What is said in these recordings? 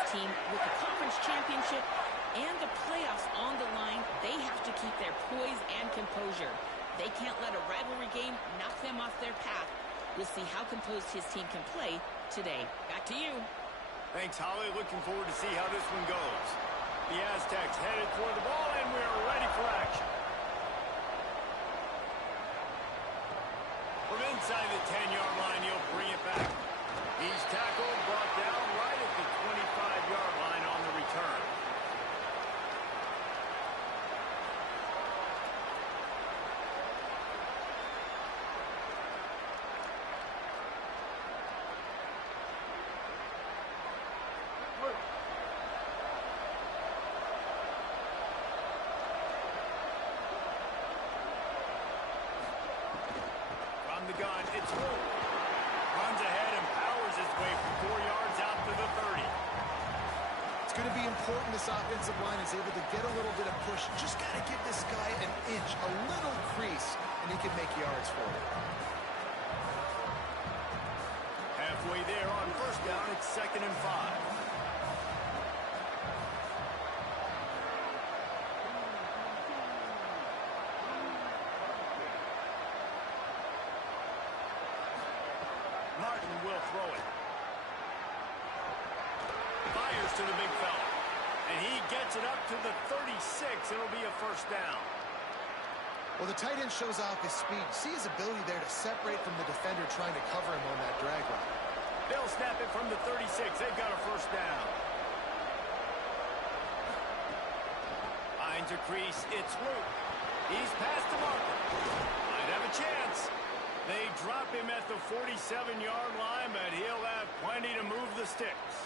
his team with the conference championship and the playoffs on the line. They have to keep their poise and composure. They can't let a rivalry game knock them off their path. We'll see how composed his team can play today. Back to you. Thanks, Holly. Looking forward to see how this one goes. The Aztecs headed for the ball, and we're ready for action. From inside the 10-yard line, he'll bring it back. He's tackled, brought down right at the 25-yard line on the return. The gun, it's Luke. Runs ahead and powers his way for 4 yards out to the 30. It's going to be important this offensive line is able to get a little bit of push. Just got to give this guy an inch, a little crease, and he can make yards for it. Halfway there on first down, it's 2nd and 5. Will throw it. Fires to the big fella. And he gets it up to the 36. It'll be a first down. Well, the tight end shows off his speed. See his ability there to separate from the defender trying to cover him on that drag route. They'll snap it from the 36. They've got a first down. Finds a crease. It's Luke. He's past the marker. Might have a chance. They drop him at the 47-yard line, but he'll have plenty to move the sticks.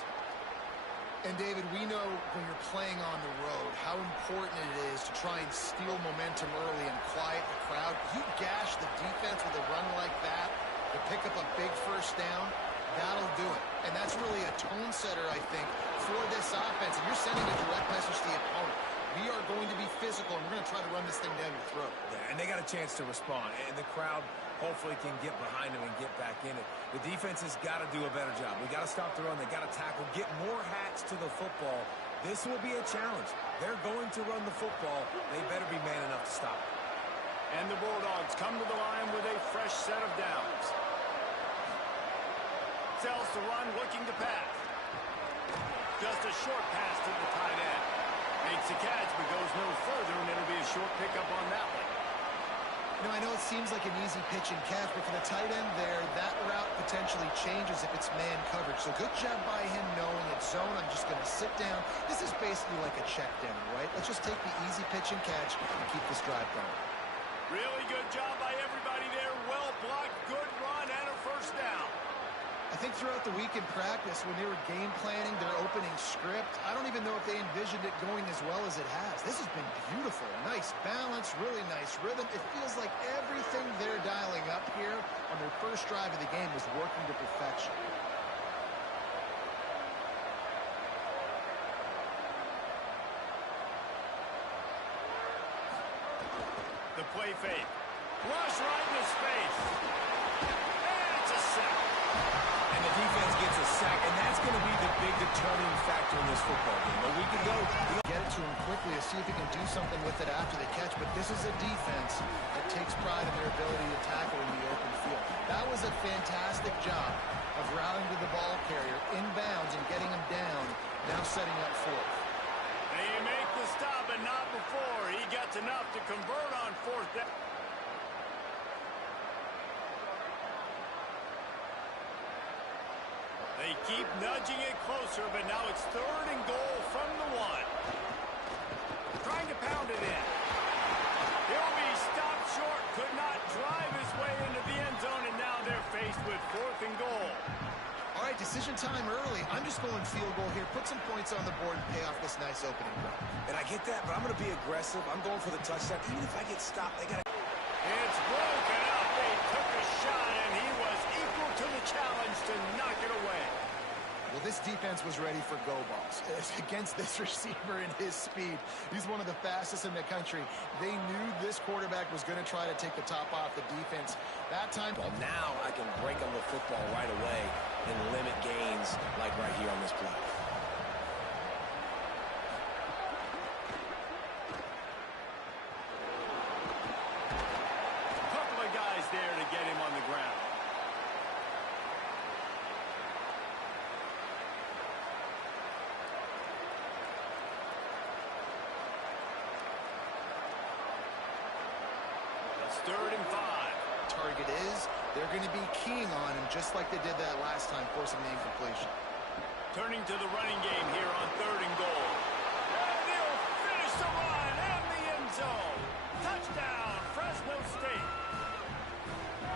And, David, we know when you're playing on the road how important it is to try and steal momentum early and quiet the crowd. You gash the defense with a run like that to pick up a big first down, that'll do it. And that's really a tone setter, I think, for this offense. And you're sending a direct message to the opponent. We are going to be physical, and we're going to try to run this thing down your throat. Yeah, and they got a chance to respond, and the crowd hopefully can get behind them and get back in it. The defense has got to do a better job. We got to stop the run. They got to tackle, get more hats to the football. This will be a challenge. They're going to run the football. They better be man enough to stop it. And the Bulldogs come to the line with a fresh set of downs. Sells the run, looking to pass. Just a short pass to the tight end. Makes the catch, but goes no further, and it'll be a short pickup on that one. You know, I know it seems like an easy pitch and catch, but for the tight end there, that route potentially changes if it's man coverage. So good job by him knowing it's zone. I'm just going to sit down. This is basically like a check down, right? Let's just take the easy pitch and catch and keep this drive going. Really good job by everybody there. Well blocked, good run, and a first down. I think throughout the week in practice, when they were game planning their opening script, I don't even know if they envisioned it going as well as it has. This has been beautiful. Nice balance, really nice rhythm. It feels like everything they're dialing up here on their first drive of the game was working to perfection. The play fake. Rush right in his face. And it's a sack. And the defense gets a sack, and that's going to be the big determining factor in this football game. A week ago, get it to him quickly to see if he can do something with it after the catch, but this is a defense that takes pride in their ability to tackle in the open field. That was a fantastic job of routing to the ball carrier inbounds and getting him down, now setting up fourth. They make the stop, but not before. He gets enough to convert on fourth down. They keep nudging it closer, but now it's 3rd and goal from the 1. Trying to pound it in. He'll be stopped short, could not drive his way into the end zone, and now they're faced with 4th and goal. All right, decision time early. I'm just going field goal here. Put some points on the board and pay off this nice opening run. and I get that, but I'm going to be aggressive. I'm going for the touchdown. Even if I get stopped, they got to... It's broken up. They took a shot, and he was equal to the challenge to knock it away. Well, this defense was ready for go balls against this receiver and his speed. He's one of the fastest in the country. They knew this quarterback was going to try to take the top off the defense. That time... Well, now I can break on the football right away and limit gains like right here on this play. 3rd and 5. Target is, they're going to be keying on him just like they did that last time, forcing the incompletion. Turning to the running game here on 3rd and goal. And he'll finish the run and the end zone. Touchdown, Fresno State.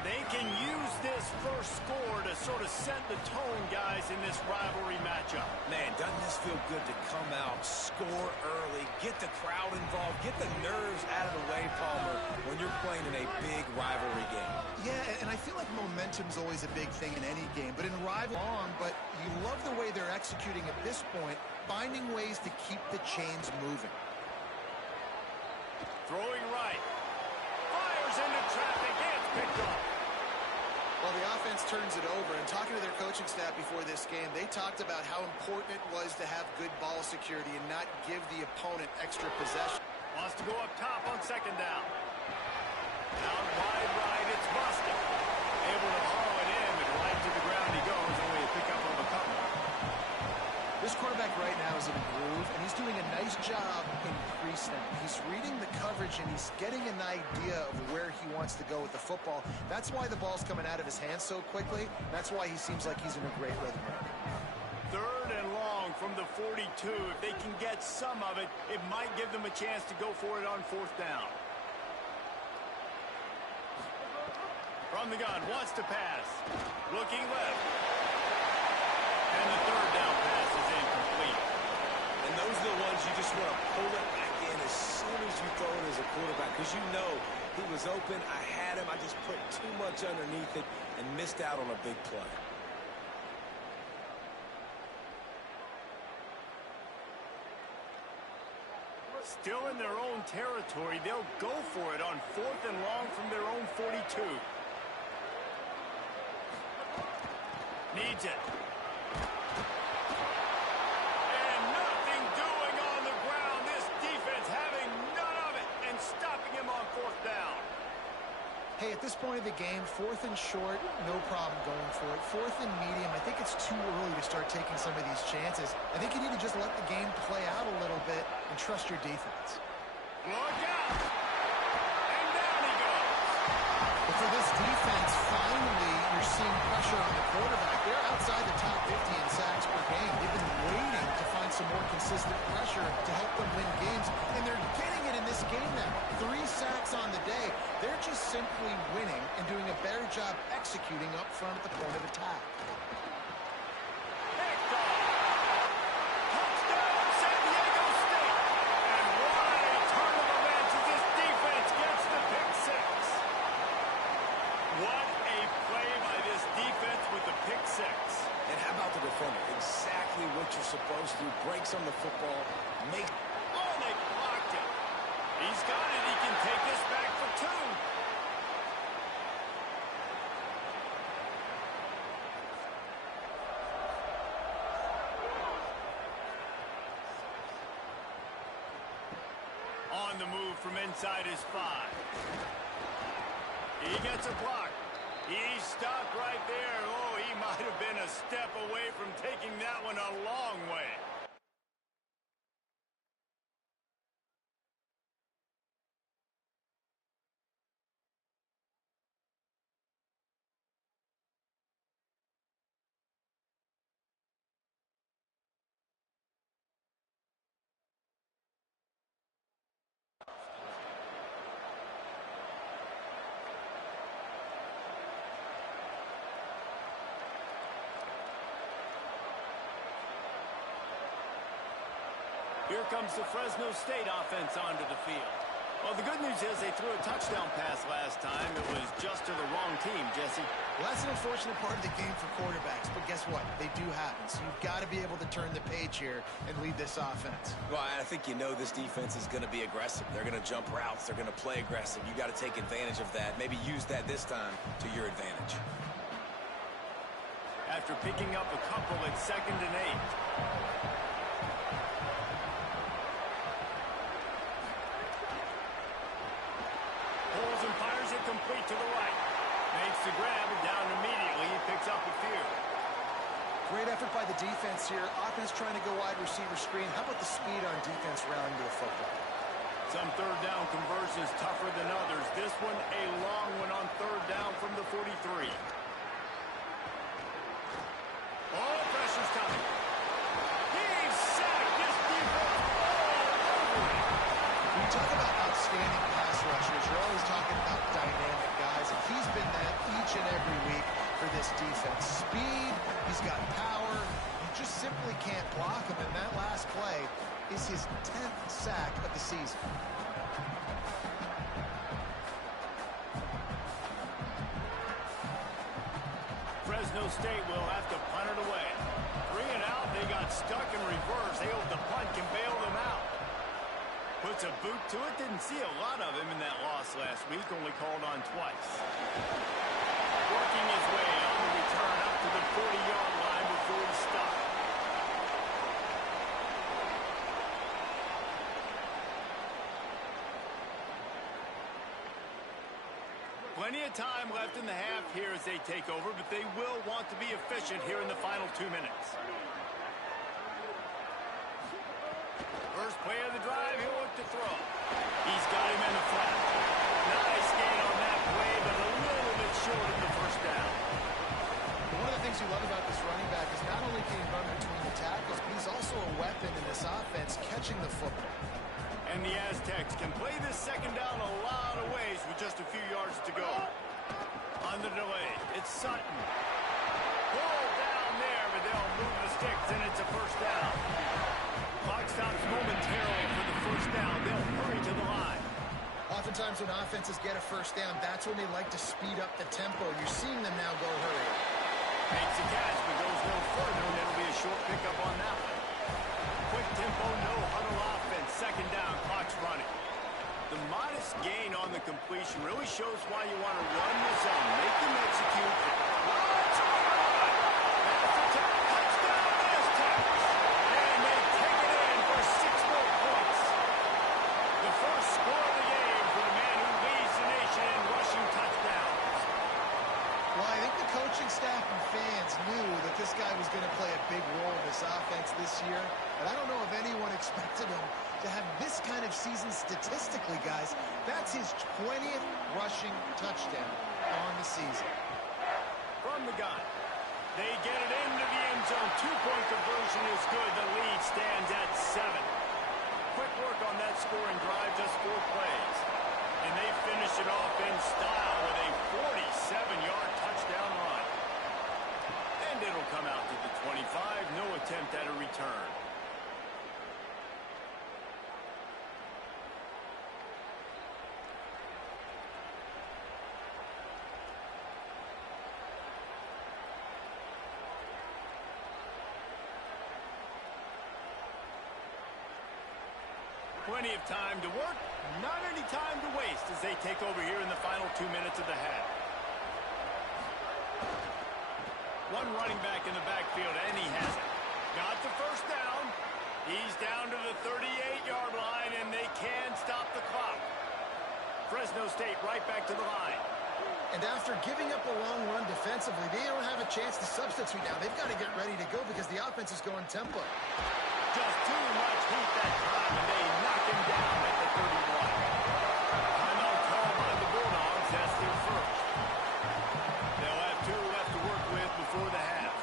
They can use this first score to sort of set the tone, guys, in this rivalry matchup. Man, doesn't this feel good to come out, score early, get the crowd involved, get the nerves out of the way, Palmer, when you're playing in a big rivalry game. Yeah, and I feel like momentum's always a big thing in any game, but in rivalry, but you love the way they're executing at this point, finding ways to keep the chains moving. Throwing right. Fires into traffic, and it's picked off. Well, the offense turns it over, and talking to their coaching staff before this game, they talked about how important it was to have good ball security and not give the opponent extra possession. Wants to go up top on 2nd down. Out wide right, it's Boston. Able to haul it in, but right to the ground he goes, only a pickup of a couple. This quarterback right now is in a groove, and he's doing a nice job increasing it. He's reading the coverage, and he's getting an idea of where he wants to go with the football. That's why the ball's coming out of his hands so quickly. That's why he seems like he's in a great rhythm right now. 3rd and long from the 42. If they can get some of it, it might give them a chance to go for it on 4th down. From the gun, wants to pass. Looking left. And the 3rd down pass is incomplete. And those are the ones you just want to pull it back in as soon as you throw it as a quarterback, because you know he was open, I had him, I just put too much underneath it and missed out on a big play. Still in their own territory, they'll go for it on 4th and long from their own 42. Needs it. And nothing doing on the ground. This defense having none of it and stopping him on 4th down. Hey, at this point of the game, 4th and short, no problem going for it. 4th and medium, I think it's too early to start taking some of these chances. I think you need to just let the game play out a little bit and trust your defense. Look out! And down he goes. But for this defense, finally, you're seeing pressure on the quarterback. They're outside the top 50 in sacks per game. They've been waiting to find some more consistent pressure to help them win games, and they're getting it in this game now. 3 sacks on the day. They're just simply winning and doing a better job executing up front at the point of attack. Touchdown, San Diego State. And what a turn of events as this defense gets the pick 6. What a play by this defense with the pick 6. And how about the defender? Exactly what you're supposed to do. Breaks on the football. Make. Oh, they blocked him. He's got it. He can take this back for 2. On the move from inside his 5. He gets a block. He stopped right there. Oh, he might have been a step away from taking that one a long way. Here comes the Fresno State offense onto the field. Well, the good news is they threw a touchdown pass last time. It was just to the wrong team, Jesse. Well, that's an unfortunate part of the game for quarterbacks, but guess what? They do happen. So you've got to be able to turn the page here and lead this offense. Well, I think you know this defense is going to be aggressive. They're going to jump routes. They're going to play aggressive. You got to take advantage of that. Maybe use that this time to your advantage. After picking up a couple at 2nd and 8. Pulls and fires it complete to the right. Makes the grab and down immediately. He picks up a few. Great effort by the defense here. Offense trying to go wide receiver screen. How about the speed on defense rallying to the football? Some third down conversions tougher than others. This one a long one on third down from the 43. Oh, pressure's coming. He's sacked. This defense all over it. When you talk about outstanding pass rushers, you're always talking about dynamic guys, and he's been that each and every week for this defense. Speed, he's got power. You just simply can't block him, and that last play is his 10th sack of the season. Fresno State will have to punt it away. 3 and out, they got stuck in reverse. They hope the punt can bail them out. Puts a boot to it. Didn't see a lot of him in that loss last week. Only called on twice. Working his way on the return up to the 40-yard line before he stopped. Plenty of time left in the half here as they take over, but they will want to be efficient here in the final 2 minutes. First play of the drive, he'll look to throw. He's got him in the flat. Nice gain on that play, but a little bit short of the first down. One of the things you love about this running back is not only can he run between the tackles, but he's also a weapon in this offense catching the football. And the Aztecs can play this second down a lot of ways with just a few yards to go. On the delay, it's Sutton. Pulled down there, but they'll move the sticks, and it's a first down. Clock stops momentarily for the first down. They'll hurry to the line. Oftentimes when offenses get a first down, that's when they like to speed up the tempo. You're seeing them now go hurry. Makes a catch, but goes no further, and it'll be a short pickup on that one. Quick tempo, no huddle offense. Second down, clock's running. The modest gain on the completion really shows why you want to run the zone. Make them execute. That's a run! That's the touchdown, Aztecs! And they take it in for 6 more points. The first score of the game for the man who leads the nation in rushing touchdowns. Well, I think the coaching staff and fans knew that this guy was going to play a big role in this offense this year, but I don't know if anyone expected him to have this kind of season statistically, guys. That's his 20th rushing touchdown on the season. From the gun, they get it into the end zone. 2-point conversion is good. The lead stands at 7. Quick work on that scoring drive, just 4 plays. And they finish it off in style with a 47-yard touchdown run. And it'll come out to the 25. No attempt at a return. Plenty of time to work, not any time to waste as they take over here in the final 2 minutes of the half. One running back in the backfield, and he has it. Got the first down. He's down to the 38-yard line, and they can stop the clock. Fresno State right back to the line. And after giving up a long run defensively, they don't have a chance to substitute now. They've got to get ready to go because the offense is going tempo. Just too much heat that time, and they knock him down at the 31. Timeout call by the Bulldogs. That's their first. They'll have 2 left to work with before the half.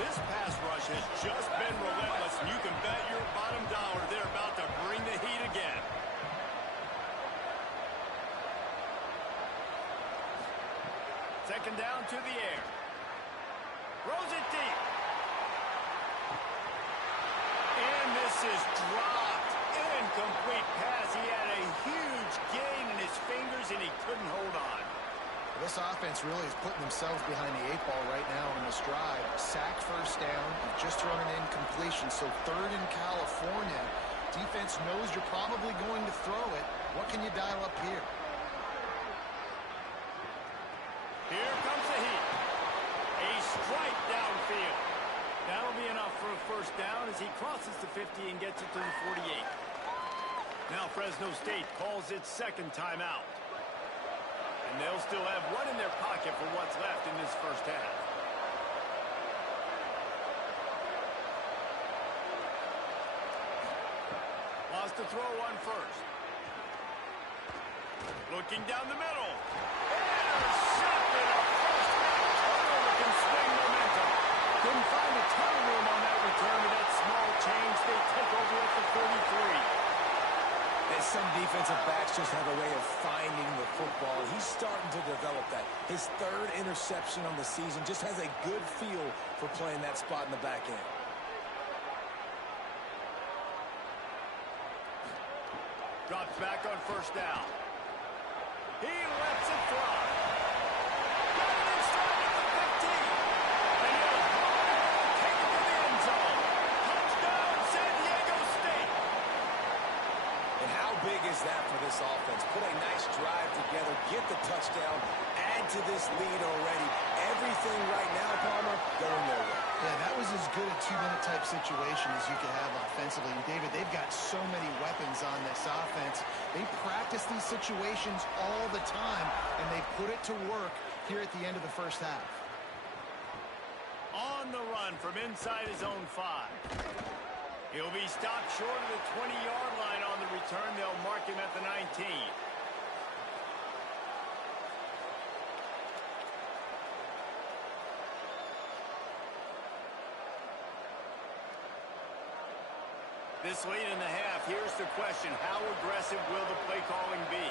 This pass rush has just been relentless, and you can bet your bottom dollar they're about to bring the heat again. Second down to the air. Throws it deep. And this is dropped. Incomplete pass. He had a huge gain in his fingers, and he couldn't hold on. This offense really is putting themselves behind the 8 ball right now on this drive. Sack first down. You've just thrown an incompletion. So 3rd in California. Defense knows you're probably going to throw it. What can you dial up here? Here comes the heat. A strike downfield. That'll be enough for a first down as he crosses the 50 and gets it to the 48. Now Fresno State calls its second timeout. And they'll still have 1 in their pocket for what's left in this first half. Lost to throw on first. Looking down the middle. Intercepted. A first-down turnover can swing momentum. Couldn't find a ton of room on that return to that small change. They take over at the 33. And some defensive backs just have a way of finding the football. He's starting to develop that. His third interception on the season, just has a good feel for playing that spot in the back end. Drops back on first down. He lets it fly. Got it in stride at the 15. And he'll take it to the end zone. Touchdown, San Diego State. And how big is that for this offense? Put a nice drive together, get the touchdown, add to this lead already. Everything right now, Palmer, going their way. Yeah, that was as good a two-minute type situation as you could have offensively. And David, they've got so many weapons on this offense. They practice these situations all the time, and they put it to work here at the end of the first half. On the run from inside his own 5. He'll be stopped short of the 20-yard line on the return. They'll mark him at the 19. This late in the half, here's the question. How aggressive will the play calling be?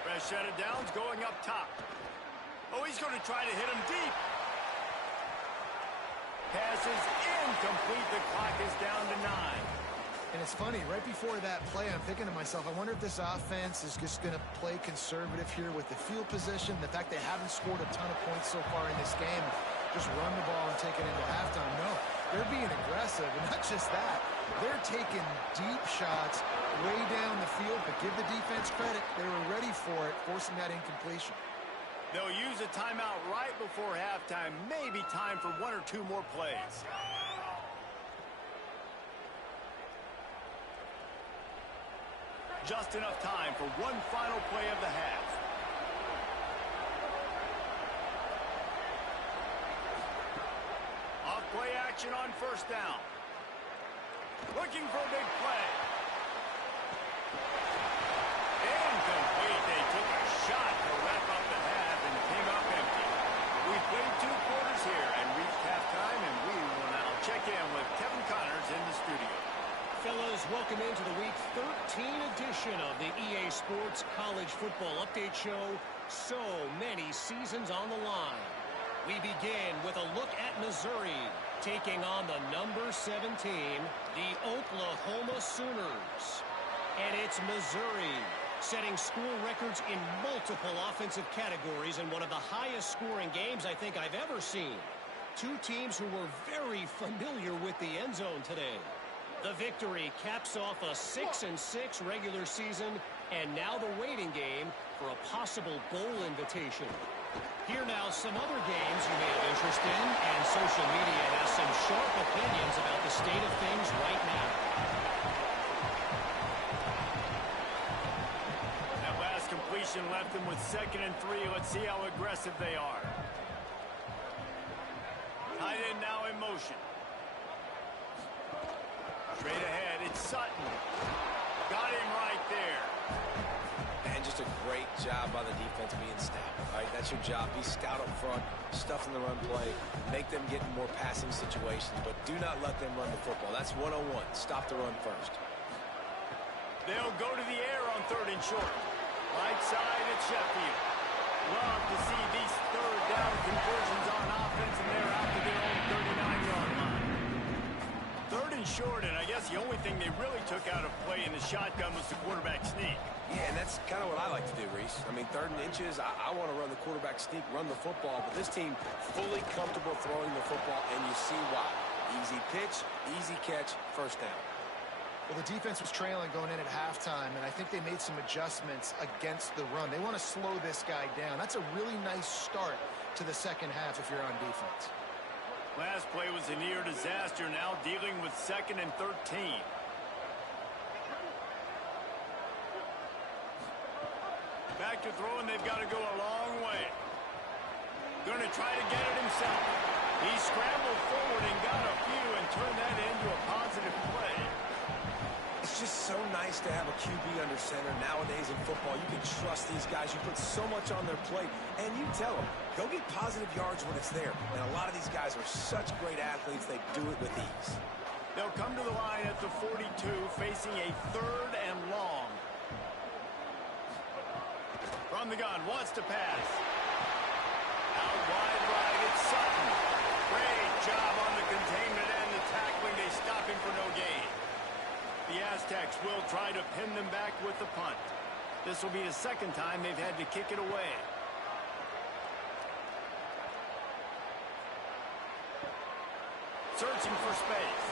Fresh set of downs going up top. Oh, he's going to try to hit him deep. Pass is incomplete. The clock is down to 9. And it's funny, right before that play, I'm thinking to myself, I wonder if this offense is just going to play conservative here with the field position, the fact they haven't scored a ton of points so far in this game, just run the ball and take it into halftime. No, they're being aggressive, and not just that. They're taking deep shots way down the field, but give the defense credit. They were ready for it, forcing that incompletion. They'll use a timeout right before halftime. Maybe time for 1 or 2 more plays. Just enough time for one final play of the half. Off play action on first down. Looking for a big play. Incomplete. They took a shot to wrap up the half and came up empty. We've played 2 quarters here and reached halftime, and we will now check in with Kevin Connors in the studio. Fellas, welcome into the Week 13 edition of the EA Sports College Football Update Show. So many seasons on the line. We begin with a look at Missouri, taking on the number 17, the Oklahoma Sooners. And it's Missouri, setting school records in multiple offensive categories in one of the highest scoring games I think I've ever seen. 2 teams who were very familiar with the end zone today. The victory caps off a 6-6 regular season, and now the waiting game for a possible bowl invitation. Here now some other games you may have interest in, and social media has some sharp opinions about the state of things right now. That last completion left them with 2nd and 3. Let's see how aggressive they are. Tight end now in motion. Straight ahead, it's Sutton. Got him right there. And just a great job by the defense being stout. All right, that's your job. Be stout up front, stuff in the run play, make them get in more passing situations, but do not let them run the football. That's 101. Stop the run first. They'll go to the air on 3rd and short. Right side at Sheffield. Love to see these 3rd down conversions on offense, and they're out to their own 39-yard line. 3rd and short, and I guess the only thing they really took out of play in the shotgun was the quarterback sneak. Yeah, and that's kind of what I like to do, Reese. I mean, 3rd and inches, I want to run the quarterback sneak, run the football, but this team fully comfortable throwing the football, and you see why. Easy pitch, easy catch, first down. Well, the defense was trailing going in at halftime, and I think they made some adjustments against the run. They want to slow this guy down. That's a really nice start to the second half if you're on defense. Last play was a near disaster, now dealing with 2nd and 13. Back to throwing, they've got to go a long way. Going to try to get it himself. He scrambled forward and got a few and turned that into a positive play. nice to have a QB under center. Nowadays in football, you can trust these guys. You put so much on their plate, and you tell them, go get positive yards when it's there. And a lot of these guys are such great athletes, they do it with ease. They'll come to the line at the 42, facing a 3rd and long. From the gun, wants to pass. Out wide right, it's Sutton. Great job on the containment and the tackling. They stop him for no gain. The Aztecs will try to pin them back with the punt. This will be the 2nd time they've had to kick it away. Searching for space.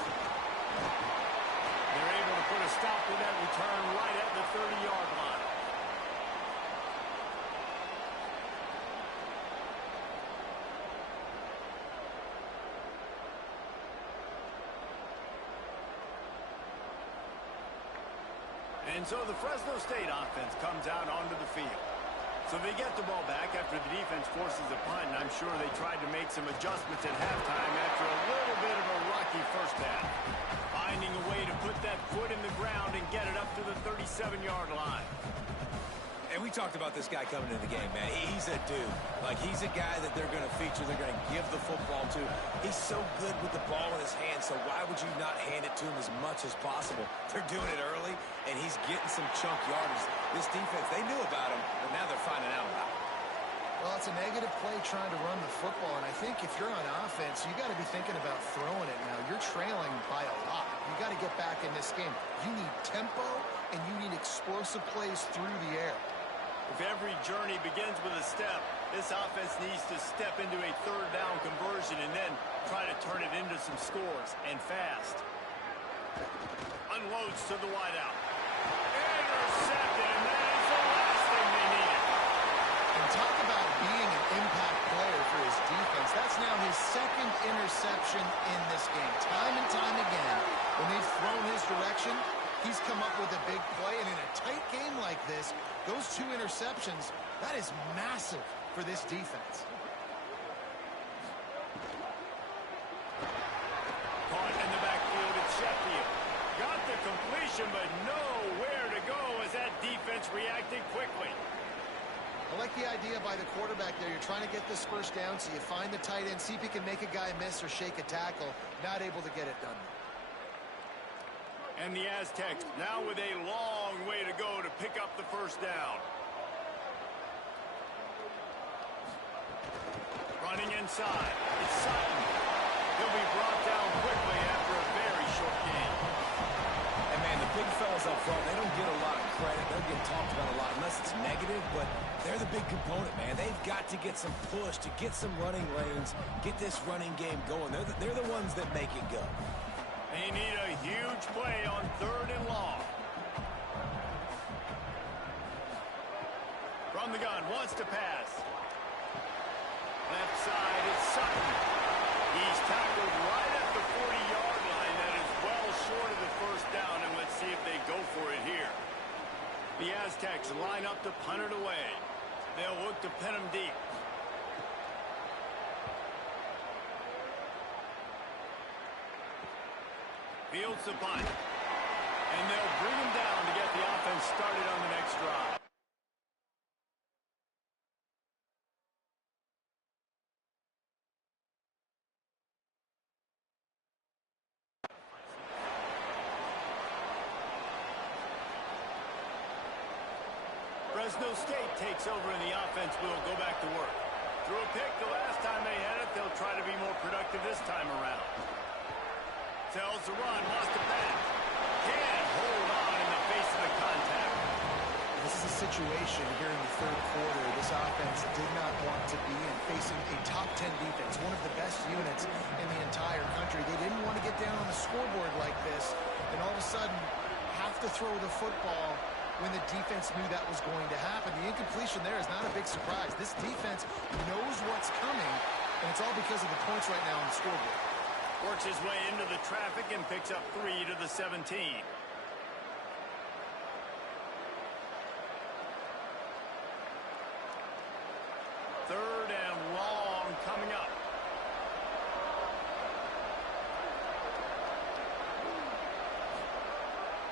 They're able to put a stop to that return right at the 30-yard line. And so the Fresno State offense comes out onto the field. So they get the ball back after the defense forces a punt, and I'm sure they tried to make some adjustments at halftime after a little bit of a rocky first half. Finding a way to put that foot in the ground and get it up to the 37-yard line. And we talked about this guy coming into the game, man. He's a dude. Like, he's a guy that they're going to feature, they're going to give the football to. He's so good with the ball in his hands, so why would you not hand it to him as much as possible? They're doing it early, and he's getting some chunk yardage. This defense, they knew about him, but now they're finding out about him. Well, it's a negative play trying to run the football, and I think if you're on offense, you got to be thinking about throwing it now. You're trailing by a lot. You got to get back in this game. You need tempo, and you need explosive plays through the air. If every journey begins with a step, this offense needs to step into a 3rd down conversion and then try to turn it into some scores, and fast. Unloads to the wideout. Intercepted, and that is the last thing they needed. And talk about being an impact player for his defense. That's now his 2nd interception in this game. Time and time again, when they've thrown his direction, he's come up with a big play, and in a tight game like this, those 2 interceptions, that is massive for this defense. Caught in the backfield at Sheffield. Got the completion, but nowhere to go as that defense reacted quickly. I like the idea by the quarterback there. You're trying to get this 1st down, so you find the tight end, see if he can make a guy miss or shake a tackle. Not able to get it done. And the Aztecs now with a long way to go to pick up the 1st down. Running inside. It's Sutton. He'll be brought down quickly after a very short game. And, man, the big fellas up front, they don't get a lot of credit. They'll get talked about a lot unless it's negative, but they're the big component, man. They've got to get some push to get some running lanes, get this running game going. They're the ones that make it go. They need a huge play on 3rd and long. From the gun, wants to pass. Left side, it's Sutton. He's tackled right at the 40-yard line. That is well short of the 1st down, and let's see if they go for it here. The Aztecs line up to punt it away. They'll look to pin him deep. Fields the punt. And they'll bring him down to get the offense started on the next drive. Fresno State takes over and the offense will go back to work. Threw a pick the last time they had it. They'll try to be more productive this time around. Tells the run, wants to pass. Can't hold on in the face of the contact. This is a situation here in the 3rd quarter this offense did not want to be in, facing a top 10 defense, one of the best units in the entire country. They didn't want to get down on the scoreboard like this and all of a sudden have to throw the football when the defense knew that was going to happen. The incompletion there is not a big surprise. This defense knows what's coming, and it's all because of the points right now on the scoreboard. Works his way into the traffic and picks up 3 to the 17. 3rd and long coming up.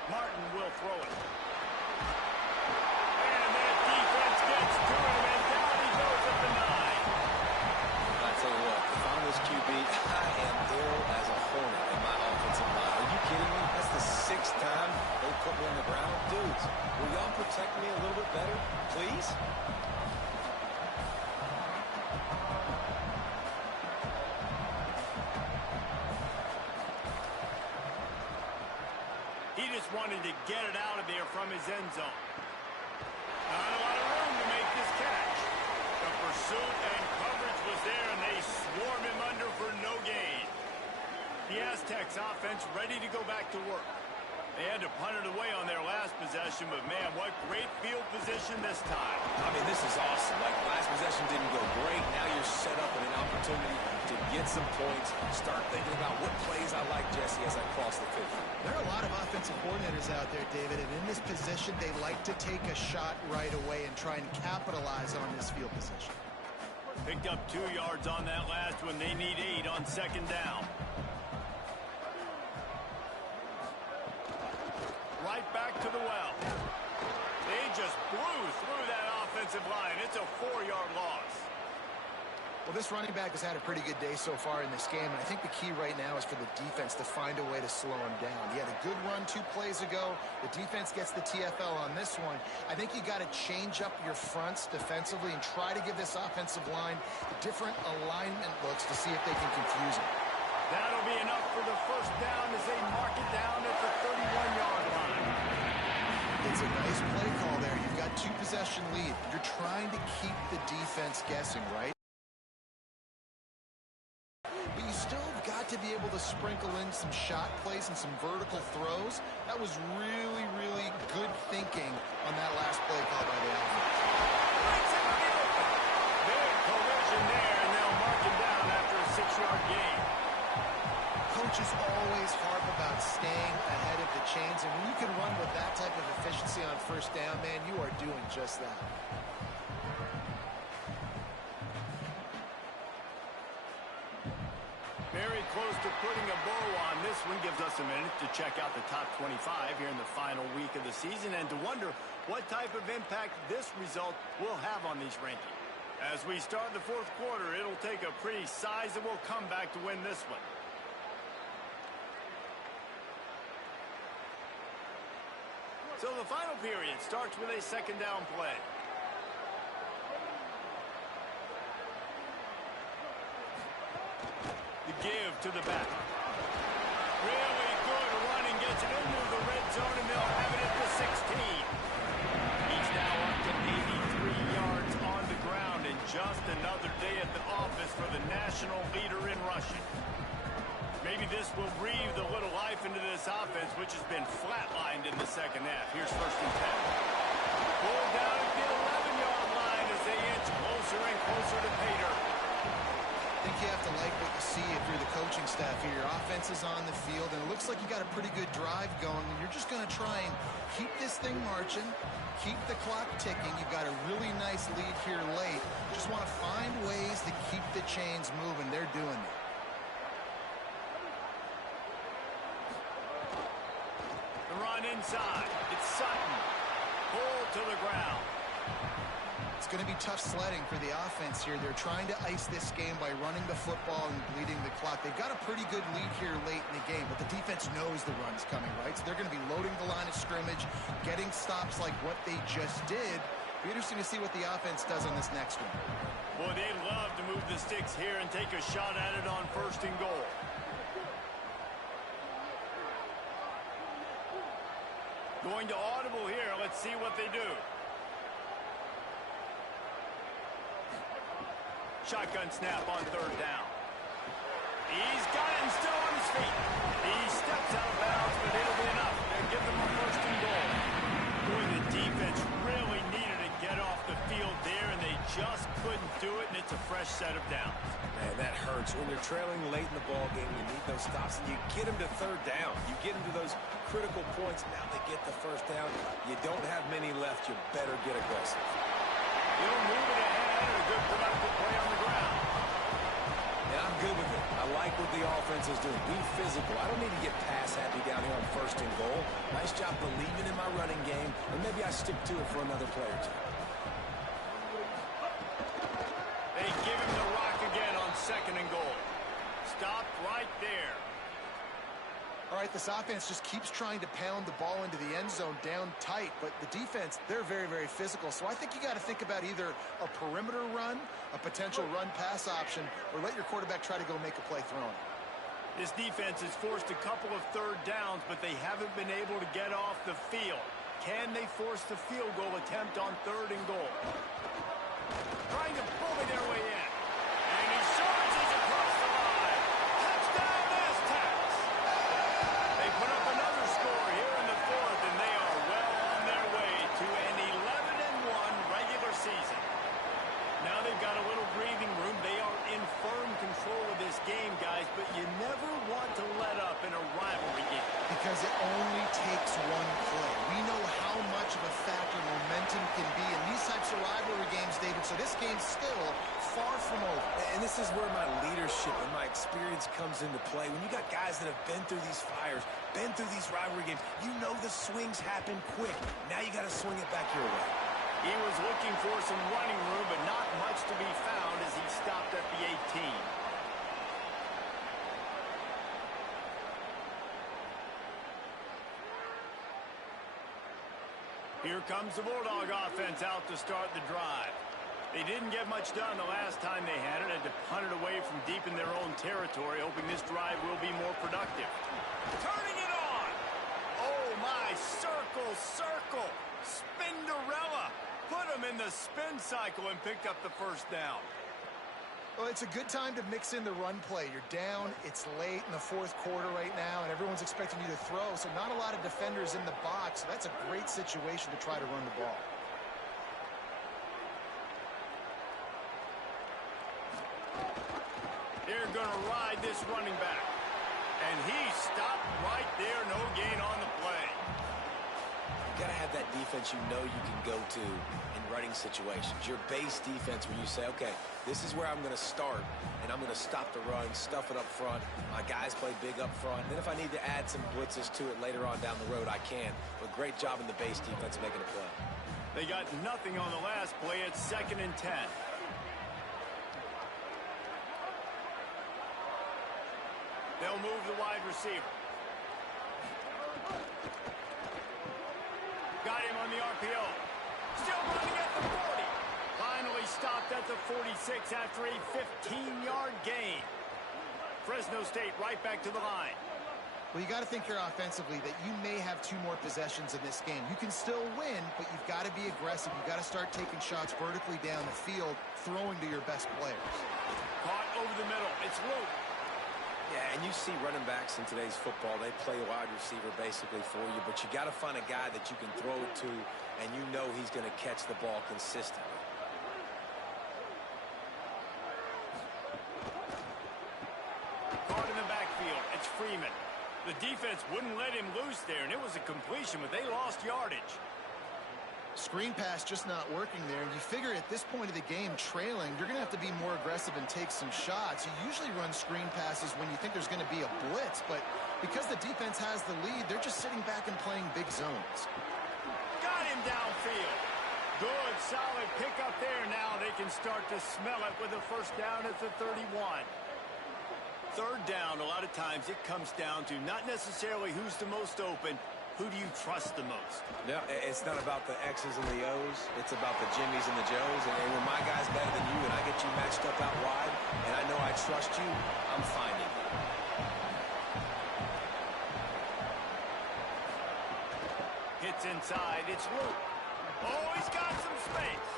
Martin will throw it. And that defense gets to him, and down he goes at the 9. I tell you what, if I'm this QB, I am ill as a hornet in my offensive line. Are you kidding me? That's the 6th time they put me on the ground. Dudes, will y'all protect me a little bit better, please? He just wanted to get it out of there from his end zone. Not a lot of room to make this catch. The pursuit and coverage was there, and they swarm him under for no gain. The Aztecs offense ready to go back to work. They had to punt it away on their last possession, but man, what great field position this time. I mean, this is awesome. Like, last possession didn't go great. Now you're set up with an opportunity to get some points. Start thinking about what plays I like, Jesse, as I cross the 50. There are a lot of offensive coordinators out there, David, and in this position, they like to take a shot right away and try and capitalize on this field position. Picked up 2 yards on that last one. They need 8 on 2nd down. Right back to the well. They just blew through that offensive line. It's a 4-yard loss. Well, this running back has had a pretty good day so far in this game, and I think the key right now is for the defense to find a way to slow him down. He had a good run 2 plays ago. The defense gets the TFL on this one. I think you got to change up your fronts defensively and try to give this offensive line different alignment looks to see if they can confuse him. That'll be enough for the 1st down as they mark it down at the 31-yard line. It's a nice play call there. You've got 2-possession lead. You're trying to keep the defense guessing, right? But you still have got to be able to sprinkle in some shot plays and some vertical throws. That was really, really good thinking on that last play call by the offense. Big collision there, and they'll mark him down after a 6-yard gain. Coaches always harp about staying ahead of the chains, and when you can run with that type of efficiency on 1st down, man, you are doing just that. Very close to putting a bow on this one. Gives us a minute to check out the top 25 here in the final week of the season and to wonder what type of impact this result will have on these rankings. As we start the 4th quarter, it'll take a pretty sizable comeback to win this one. So the final period starts with a 2nd down play. The give to the back. Really good running, gets it into the red zone, and they'll have it at the 16. He's now up to 83 yards on the ground, and just another day at the office for the national leader in rushing. Maybe this will breathe a little life into this offense, which has been flatlined in the 2nd half. Here's 1st and 10. Pulled down at the 11-yard line as they inch closer and closer to Pater. I think you have to like what you see if you're the coaching staff here. Your offense is on the field, and it looks like you got a pretty good drive going, and you're just going to try and keep this thing marching, keep the clock ticking. You've got a really nice lead here late. Just want to find ways to keep the chains moving. They're doing it. Inside. It's Sutton. Pulled to the ground. It's going to be tough sledding for the offense here. They're trying to ice this game by running the football and bleeding the clock. They've got a pretty good lead here late in the game, but the defense knows the run's coming, right? So they're going to be loading the line of scrimmage, getting stops like what they just did. Be interesting to see what the offense does on this next one. Boy, they'd love to move the sticks here and take a shot at it on 1st and goal. Going to audible here. Let's see what they do. Shotgun snap on 3rd down. He's got it and still on his feet. He steps out of bounds, but it'll be enough. They'll give them a 1st and goal. Boy, the defense really needed to get off the field there, and they just couldn't do it, and it's a fresh set of downs. Man, that hurts. When you're trailing late in the ball game, you need those stops, and you get them to 3rd down. You get them to those critical points. Now they get the 1st down. You don't have many left. You better get aggressive. He'll move it ahead. A good productive play on the ground. And I'm good with it. I like what the offense is doing. Be physical. I don't need to get pass happy down here on 1st first and goal. Nice job believing in my running game, and maybe I stick to it for another play or two. They give him the rock again on second and goal. Stopped right there. All right, this offense just keeps trying to pound the ball into the end zone down tight, but the defense, they're very, very physical. So I think you got to think about either a perimeter run, a potential run-pass option, or let your quarterback try to go make a play throwing. This defense has forced a couple of third downs, but they haven't been able to get off the field. Can they force the field goal attempt on third and goal? Trying to bully their way in. And he surges across the line. Touchdown, Aztecs! They put up another score here in the fourth, and they are well on their way to an 11-1 regular season. Now they've got a little breathing room. They are in firm control of this game, guys, but you never want to let up in a rivalry game. Because it only takes one play. We know how much of a factor momentum can be in these types of rivalry games, David, so this game's still far from over. And this is where my leadership and my experience comes into play. When you got guys that have been through these fires, been through these rivalry games, you know the swings happen quick. Now you got to swing it back your way. He was looking for some running room, but not much to be found as he stopped at the 18. Here comes the Bulldog offense out to start the drive. They didn't get much done the last time they had it. Had to punt it away from deep in their own territory, hoping this drive will be more productive. Turning it on! Oh, my, circle, circle! Spinderella! Put him in the spin cycle and picked up the first down. Well, it's a good time to mix in the run play. You're down, it's late in the fourth quarter right now, and everyone's expecting you to throw, so not a lot of defenders in the box. So that's a great situation to try to run the ball. They're going to ride this running back. And he stopped right there, no gain on the play. You got to have that defense you know you can go to in running situations. Your base defense where you say, okay, this is where I'm going to start, and I'm going to stop the run, stuff it up front. My guys play big up front. Then if I need to add some blitzes to it later on down the road, I can. But great job in the base defense making a play. They got nothing on the last play. It's 2nd and 10. They'll move the wide receiver. Got him on the RPO. Still running at the 40. Finally stopped at the 46 after a 15-yard gain. Fresno State right back to the line. Well, you got to think here offensively that you may have 2 more possessions in this game. You can still win, but you've got to be aggressive. You've got to start taking shots vertically down the field, throwing to your best players. Caught over the middle. It's Luke. Yeah, and you see running backs in today's football, they play wide receiver basically for you, but you got to find a guy that you can throw it to, and you know he's going to catch the ball consistently. Caught in the backfield. It's Freeman. The defense wouldn't let him loose there, and it was a completion, but they lost yardage. Screen pass just not working there. And you figure at this point of the game, trailing, you're going to have to be more aggressive and take some shots. You usually run screen passes when you think there's going to be a blitz, but because the defense has the lead, they're just sitting back and playing big zones. Got him downfield. Good, solid pickup there. Now they can start to smell it with a first down at the 31. Third down, a lot of times it comes down to not necessarily who's the most open, who do you trust the most? No, it's not about the X's and the O's. It's about the Jimmies and the Joes. And when my guy's better than you and I get you matched up out wide and I know I trust you, I'm finding you. Hits inside. It's Luke. Oh, he's got some space.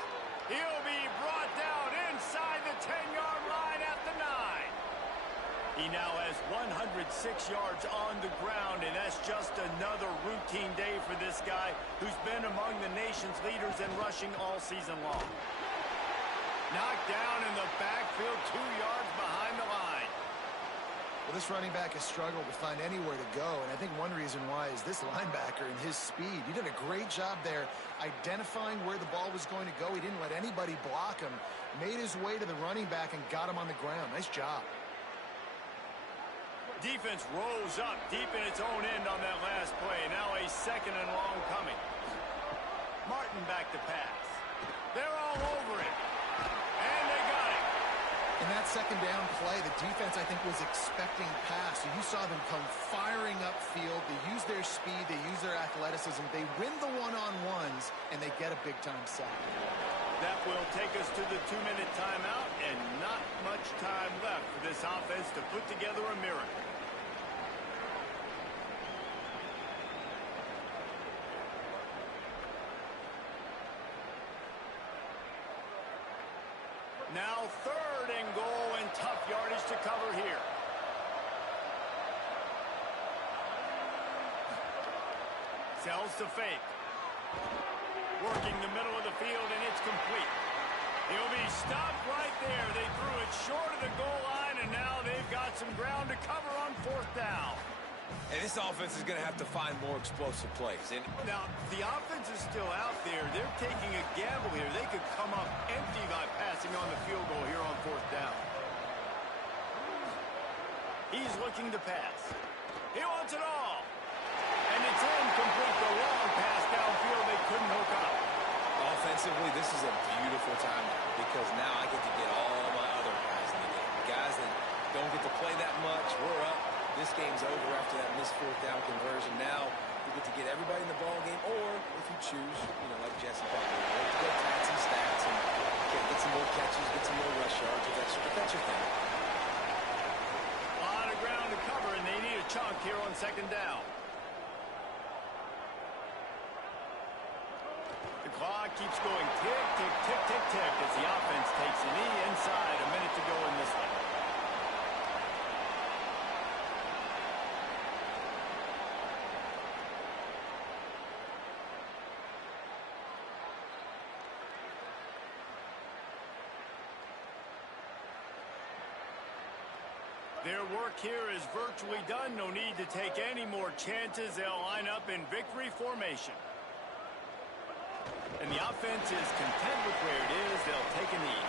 He'll be brought down inside the 10-yard line at the 9. He now has 106 yards on the ground, and that's just another routine day for this guy who's been among the nation's leaders in rushing all season long. Knocked down in the backfield, 2 yards behind the line. Well, this running back has struggled to find anywhere to go, and I think one reason why is this linebacker and his speed. He did a great job there identifying where the ball was going to go. He didn't let anybody block him, made his way to the running back and got him on the ground. Nice job. Defense rose up deep in its own end on that last play. second and long coming. Martin back to pass. They're all over it. And they got it. In that second down play, the defense, I think, was expecting pass. So you saw them come firing upfield. They use their speed. They use their athleticism. They win the one-on-ones, and they get a big-time sack. That will take us to the 2-minute timeout, and not much time left for this offense to put together a miracle. Now 3rd and goal and tough yardage to cover here. Sells to fake. Working the middle of the field, and it's complete. He'll be stopped right there. They threw it short of the goal line, and now they've got some ground to cover on 4th down. And this offense is going to have to find more explosive plays. And now, the offense is still out there. They're taking a gamble here. They could come up empty by passing on the field goal here on 4th down. He's looking to pass. He wants it all. And it's incomplete. The long pass downfield they couldn't hook up. Offensively, this is a beautiful time because now I get to get all my other guys in the game. Guys that don't get to play that much. We're up. This game's over after that missed 4th down conversion. Now you get to get everybody in the ball game, or if you choose, like Jesse probably did, to go tats and stats and get some more catches, get some more rush yards if that's your thing. A lot of ground to cover, and they need a chunk here on 2nd down. The clock keeps going tick, tick, tick, tick, tick as the offense takes a knee inside. A minute to go in this one. Their work here is virtually done. No need to take any more chances. They'll line up in victory formation. And the offense is content with where it is. They'll take a knee.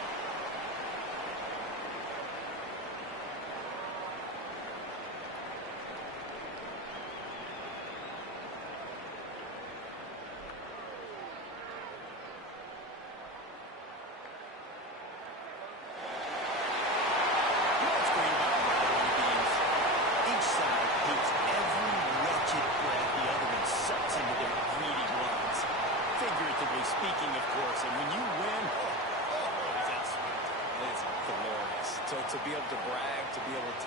Speaking, of course, and when you win, is that sweet? It's glorious. So to be able to brag, to be able to